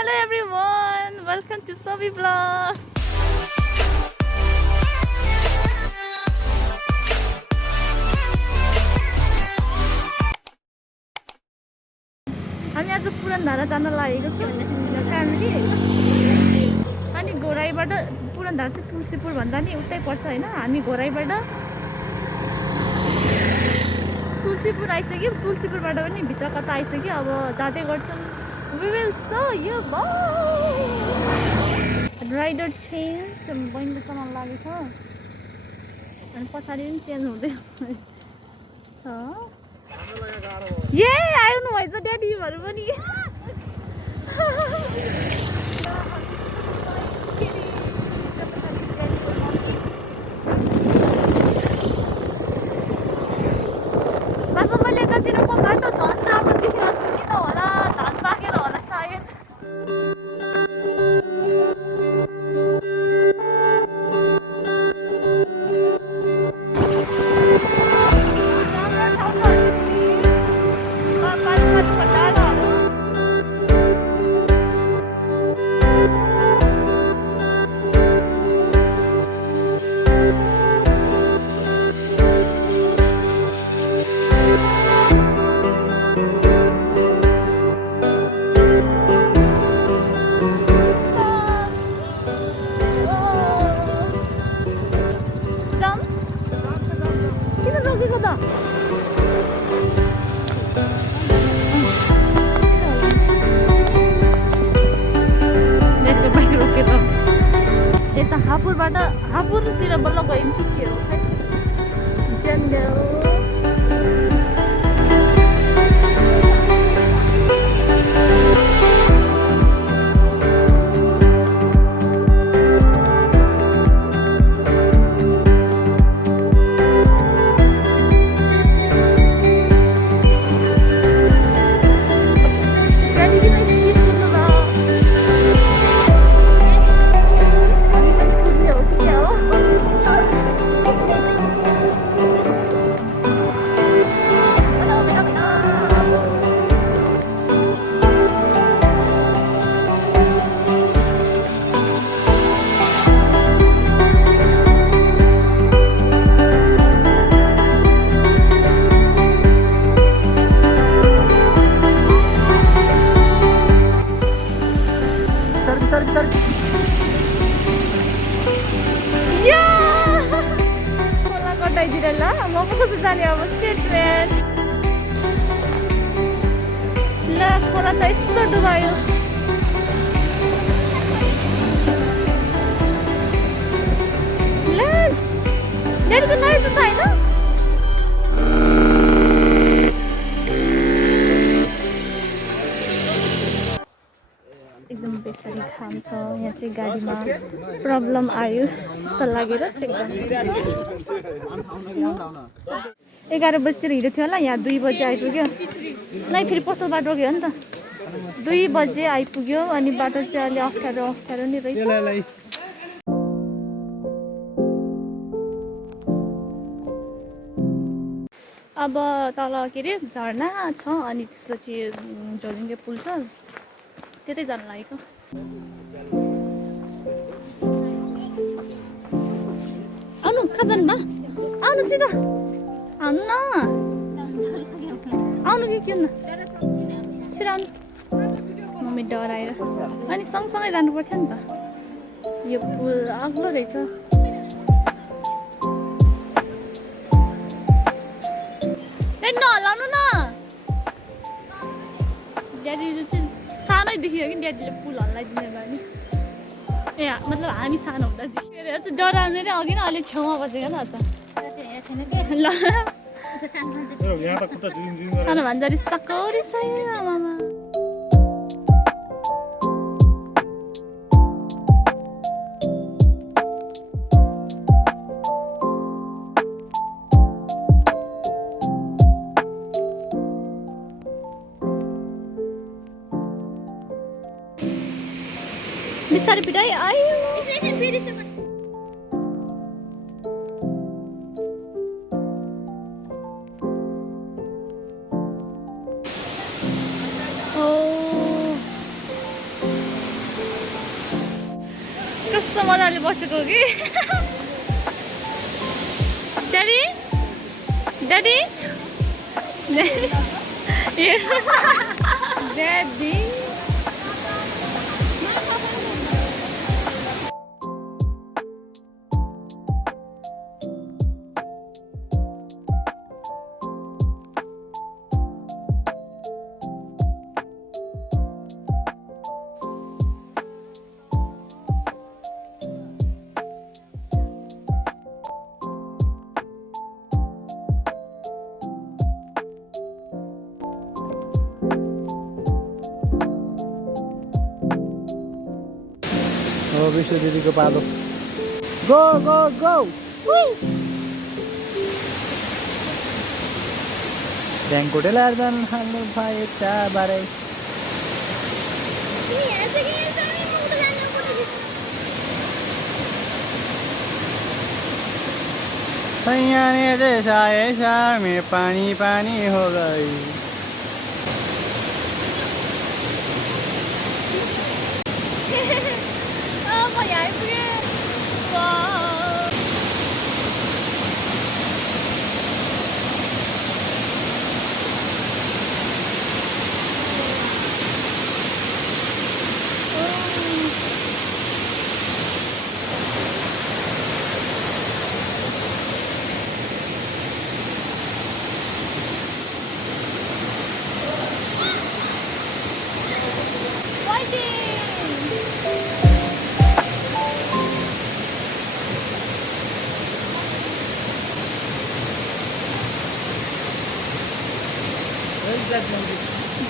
Hello everyone, welcome to Sobi Vlog. हामी आज पुरनधारा जान लागेको छौँ फ्यामिली अनि घोराईबाट पुरनधारा चाहिँ तुलसीपुर भन्दा नि उतै पर्छ हैन हामी घोराईबाट तुलसीपुर आइसक्यो तुलसीपुरबाट पनि भित्र कता आइसक्यो अब जाँदै गर्छौँ we will show you rider change बहिनीले चलाउन लागेको छ अनि पछाडि पनि चेन्ज हुँदै छ ये आउनु भएछ ड्याडीहरु पनि बाबा मैले यतातिरको बाटो झन् राम्रो देखिरहेको छु किन होला धान पाकेर होला सायद हापुरतिर बल्ल गयौँ कि के हो खै जङ्गल जाने अब स्टेटमेन्ट ल खोला त यस्तो डुबायो ल ड्याडीको नयाँ जुत्ता होइन एकदम बेसरी खाम छ यहाँ चाहिँ गाडीमा प्रब्लम आयो जस्तो लागेर 11 बजीतिर हिँडेको थियो होला यहाँ 2 बजे आइपुग्यो नै फेरि पसल बाटो गयो नि त 2 बजे आइपुग्यो अनि बाटो चाहिँ अलि अप्ठ्यारो नि रहेछ अब तल के अरे झरना छ अनि त्यसपछि झोलिङ्गे पुल छ त्यतै जान लागेको आउनु कहाँ जानु बा आउनु सिधा आउनु न आउनु कि न छिरा आउनु मम्मी डराएर अनि सँगसँगै जानु पर्थ्यो नि त यो पुल अग्लो रहेछ नहलाउनु न ड्याडी चाहिँ सानै देखियो कि ड्याडीले पुल हल्लाइदिने भयो नि ए मतलब हामी सानो हुँदा देखेर चाहिँ डराउने नै अघि नै अलिक छेउमा बसेको न ल सानो भन्जारी सकौरी छ आमामा बिस्तारै पिटाइ आयो कस्तो मजाले बसेको कि ड्याडी ड्याडी ड्याडी विश्व दिदीको पालो go go go bank hotel जान हाल्नु भएछ बारे सैयाने जैसा ऐसा में पानी पानी हो गई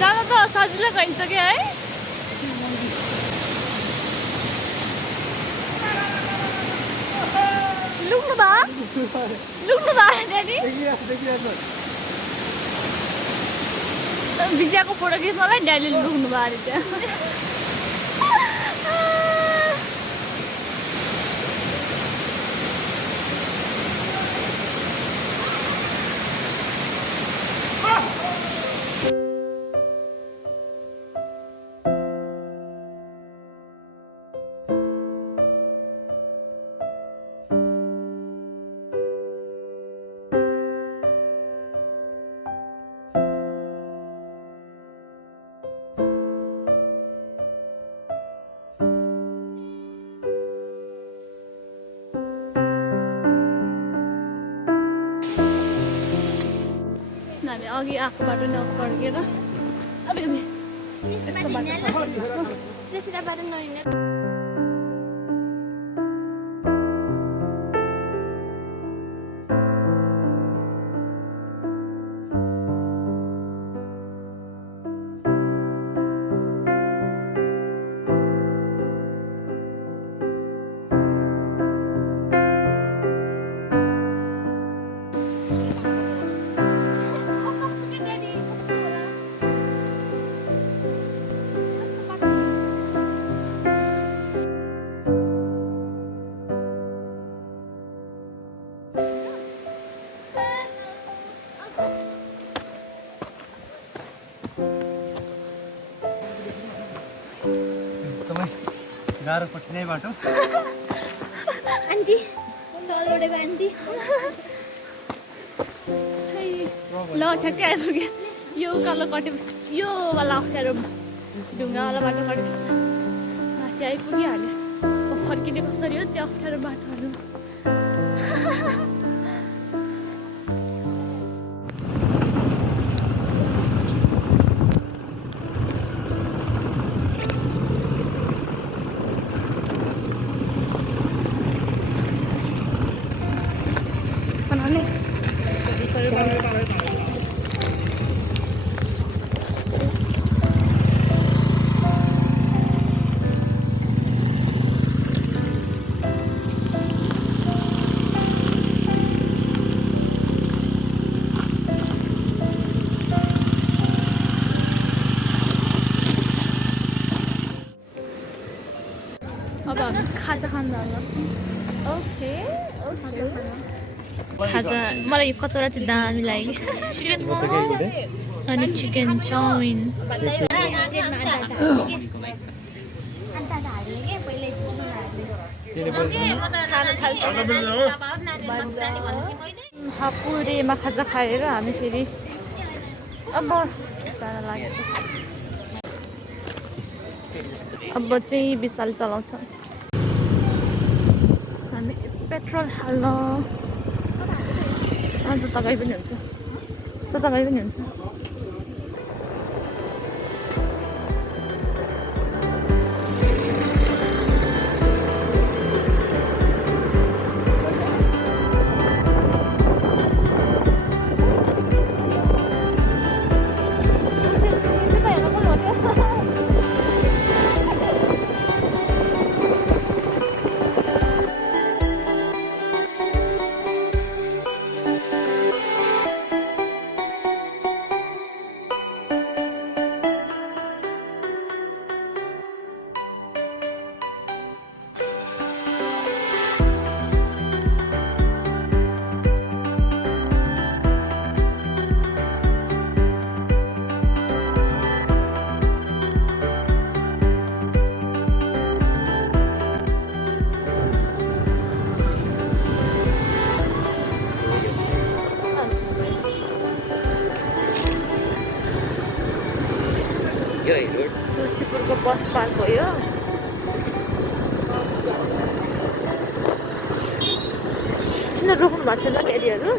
जान त सजिलो गइन्छ क्या है लुक्नु भा ड्याडी विजयाको फोटो खिच्नलाई ड्याडीले लुक्नु भयो अरे त्यहाँ हामी अघि आएको बाटो नफर्केर गाह्रो कठिनै बाटो आन्टी चलौडेको आन्टी ल ठ्याक्कै आइपुग्यो यो उकालो कटेपछि यो वाला अप्ठ्यारो ढुङ्गावाला बाटो कटेपछि माथि आइपुगिहाल्यो फर्किने कसरी हो त्यो अप्ठ्यारो बाटोहरू खाजा खानु ओके खाजा मलाई यो कचौरा चाहिँ दामी लाग्यो चिकन मोमो अनि चिकन चाउमिन खानु थाल्छ हापुरेमा खाजा खाएर हामी फेरि अब जान लाग्यो अब चाहिँ विशाल चलाउँछ हामी पेट्रोल हाल्न आज तपाईँ पनि हुन्छ तपाईँ पनि हुन्छ तुलसीपुरको बस पार्क हो यो किन रोक्नु भएको छैन गाडीहरू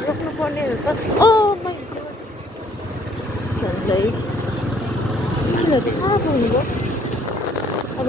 रोक्नु पर्नेहरू त सन्दै किन थाहा पाउनुभयो अब